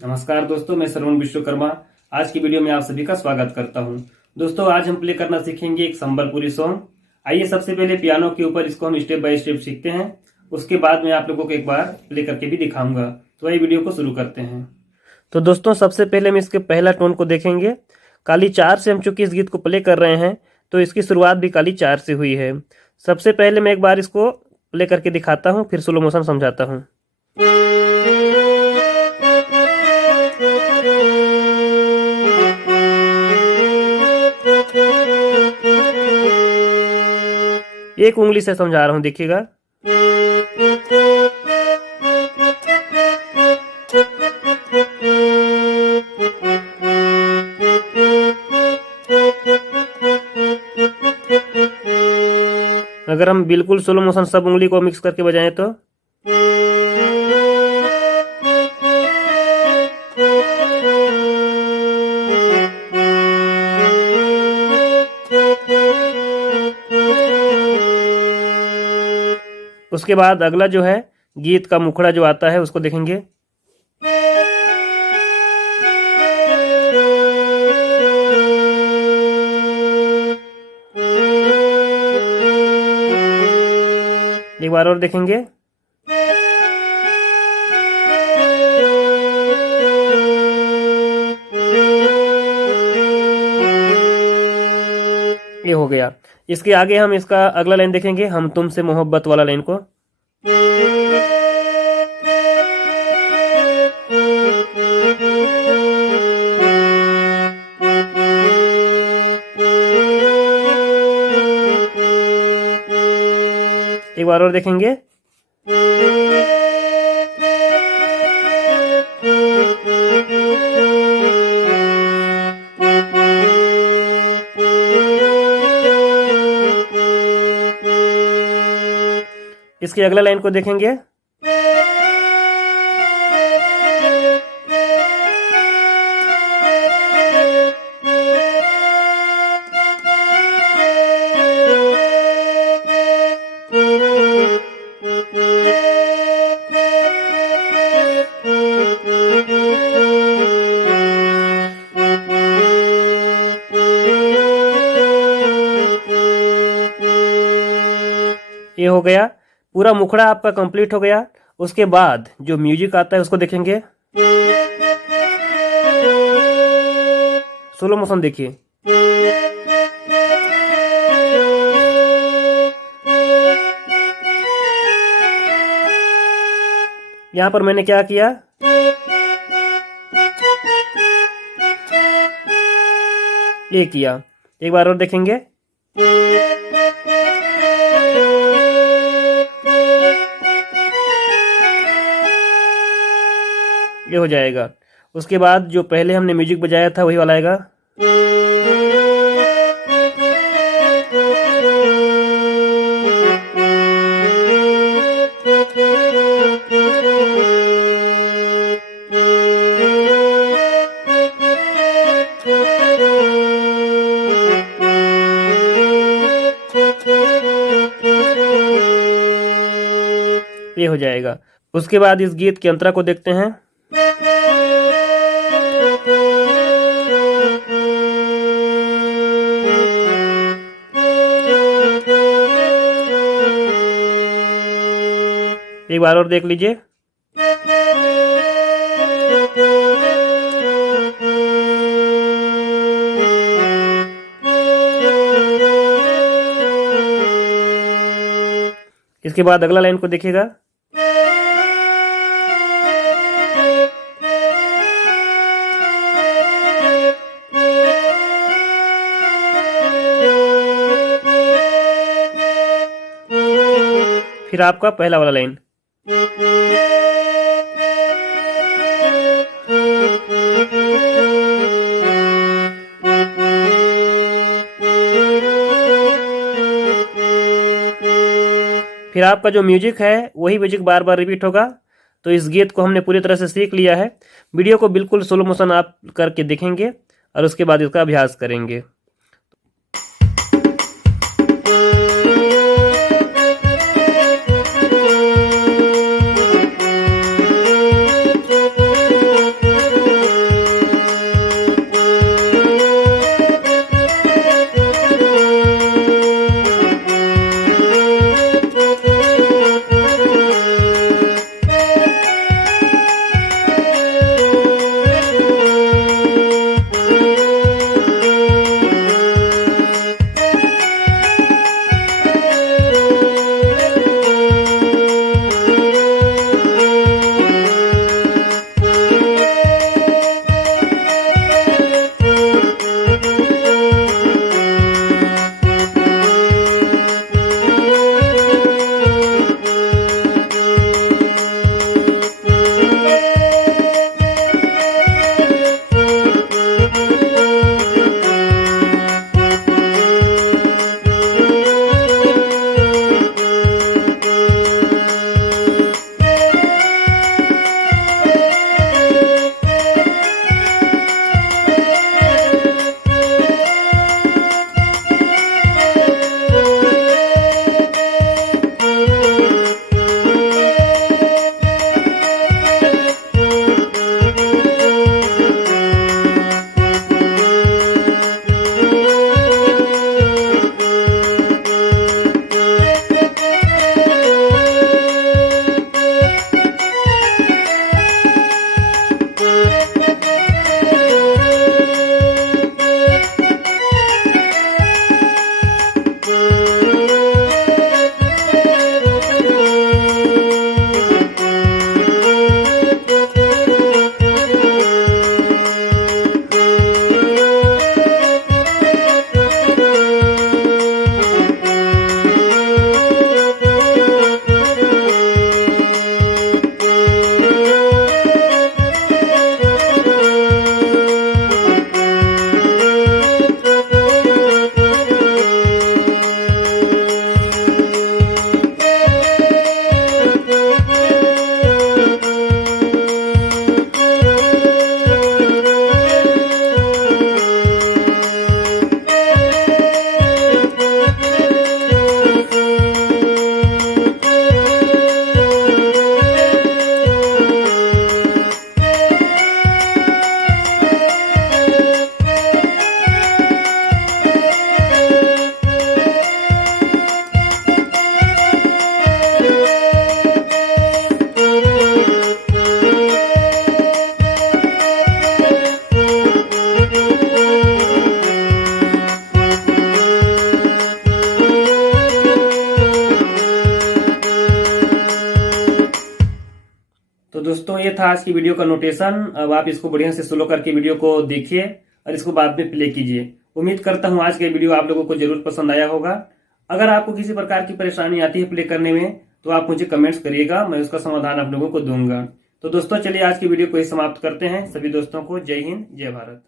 नमस्कार दोस्तों, मैं श्रवण विश्वकर्मा आज की वीडियो में आप सभी का स्वागत करता हूं। दोस्तों, आज हम प्ले करना सीखेंगे एक संबलपुरी सॉन्ग। आइए सबसे पहले पियानो के ऊपर इसको हम स्टेप बाय स्टेप सीखते हैं। उसके बाद मैं आप लोगों को एक बार प्ले करके भी दिखाऊंगा। तो आइए वीडियो को शुरू करते हैं। तो दोस्तों, सबसे पहले हम इसके पहला टोन को देखेंगे। काली 4 से हम चूंकि इस गीत को प्ले कर रहे हैं तो इसकी शुरुआत भी काली 4 से हुई है। सबसे पहले मैं एक बार इसको प्ले करके दिखाता हूँ, फिर स्लो मोशन समझाता हूँ। एक उंगली से समझा रहा हूं, देखिएगा। अगर हम बिल्कुल स्लो मोशन सब उंगली को मिक्स करके बजाएं तो उसके बाद अगला जो है गीत का मुखड़ा जो आता है उसको देखेंगे। एक बार और देखेंगे। ये हो गया। इसके आगे हम इसका अगला लाइन देखेंगे, हम तुमसे मोहब्बत वाला लाइन को। एक बार और देखेंगे। इसके अगला लाइन को देखेंगे। ये हो गया, पूरा मुखड़ा आपका कंप्लीट हो गया। उसके बाद जो म्यूजिक आता है उसको देखेंगे। स्लो मोशन देखिए। यहां पर मैंने क्या किया, ये किया। एक बार और देखेंगे। ये हो जाएगा। उसके बाद जो पहले हमने म्यूजिक बजाया था वही वाला आएगा। ये हो जाएगा। उसके बाद इस गीत की अंतरा को देखते हैं। एक बार और देख लीजिए। इसके बाद अगला लाइन को देखिएगा। फिर आपका पहला वाला लाइन। फिर आपका जो म्यूजिक है वही म्यूजिक बार बार रिपीट होगा। तो इस गीत को हमने पूरी तरह से सीख लिया है। वीडियो को बिल्कुल स्लो मोशन आप करके देखेंगे और उसके बाद इसका अभ्यास करेंगे। था आज की वीडियो का नोटेशन। अब आप इसको बढ़िया से स्लो करके वीडियो को देखिए और इसको बाद में प्ले कीजिए। उम्मीद करता हूं आज का वीडियो आप लोगों को जरूर पसंद आया होगा। अगर आपको किसी प्रकार की परेशानी आती है प्ले करने में तो आप मुझे कमेंट्स करिएगा, मैं उसका समाधान आप लोगों को दूंगा। तो दोस्तों चलिए आज की वीडियो को ही समाप्त करते हैं। सभी दोस्तों को जय हिंद, जय भारत।